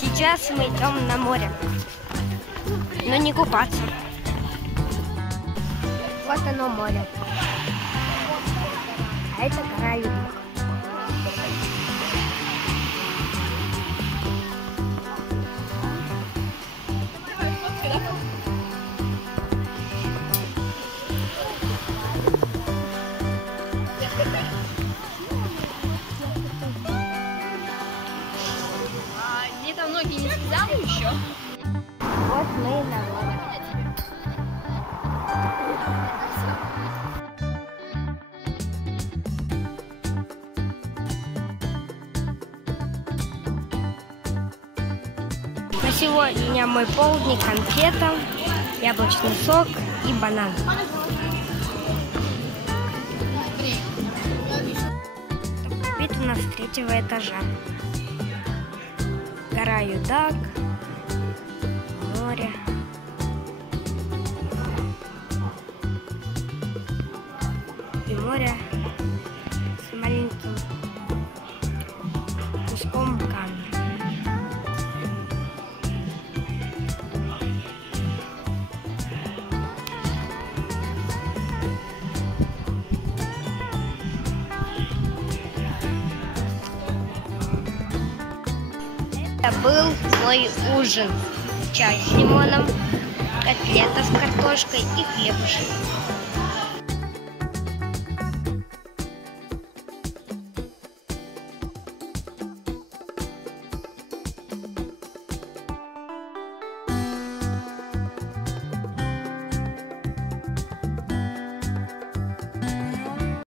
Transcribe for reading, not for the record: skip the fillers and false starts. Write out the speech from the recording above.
Сейчас мы идем на море, но не купаться. Вот оно море, а это гора Юг. Мне там ноги не связали еще. Вот мы и на море. На сегодня мой полдник: конфета, яблочный сок и банан. Вид у нас с 3-го этажа. Гора Юдак, море. И море с маленьким куском камня. Это был мой ужин. Чай с лимоном, котлета с картошкой и хлебушек.